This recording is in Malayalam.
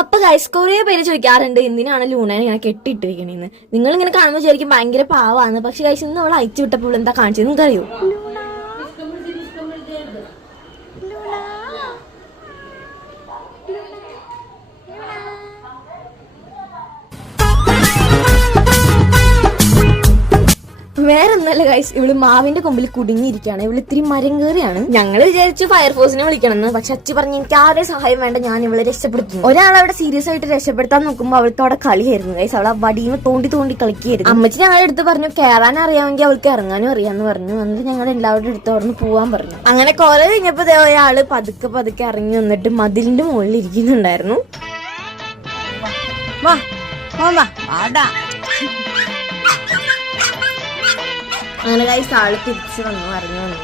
അപ്പൊ ഗൈസ് കുറെ പേര് ചോദിക്കാറുണ്ട് എന്തിനാണ് ലൂണനെ ഇങ്ങനെ കെട്ടിയിട്ടിരിക്കണേന്ന്. നിങ്ങൾ ഇങ്ങനെ കാണുമ്പോൾ വിചാരിക്കും ഭയങ്കര പാവാന്ന്. പക്ഷെ ഗൈസ് ഇന്ന് അവൾ അയച്ചു വിട്ടപ്പോൾ എന്താ കാണിച്ചത് നിങ്ങൾക്ക് അറിയോ? വേറെ ഒന്നല്ല ഗൈസ്, ഇവള് മാവിന്റെ കൊമ്പിൽ കുടുങ്ങിയിരിക്കുകയാണ്. ഇവള് ഇത്തിരി മരം കയറിയാണ്. ഞങ്ങൾ വിചാരിച്ചു ഫയർഫോഴ്സിനെ വിളിക്കണമെന്ന്. പക്ഷെ അച്ഛൻ പറഞ്ഞു എനിക്ക് ആരുടെ സഹായം വേണ്ട, ഞാൻ ഇവളെ രക്ഷപ്പെടുത്തുന്നു. ഒരാളവിടെ സീരിയസ് ആയിട്ട് രക്ഷപ്പെടുത്താൻ നോക്കുമ്പോൾ അവൾക്ക് അവിടെ കളിയായിരുന്നു ഗൈസ്. അവളെ വടിയും തോണ്ടി കളിക്കായിരുന്നു. അമ്മച്ചി ഞങ്ങളുടെ അടുത്ത് പറഞ്ഞു കയറാൻ അറിയാമെങ്കിൽ അവൾക്ക് ഇറങ്ങാനും അറിയാന്ന് പറഞ്ഞു. എന്നിട്ട് ഞങ്ങൾ എല്ലാവരുടെ അടുത്ത് അവിടെ പോവാൻ പറഞ്ഞു. അങ്ങനെ കുറെ കഴിഞ്ഞപ്പോ ഒരാള് പതുക്കെ ഇറങ്ങി വന്നിട്ട് മതിലിന്റെ മുകളിൽ ഇരിക്കുന്നുണ്ടായിരുന്നു. അങ്ങനെ ഗൈസ് ആള് തിരിച്ചു വന്നു, ഇറങ്ങി വന്നു.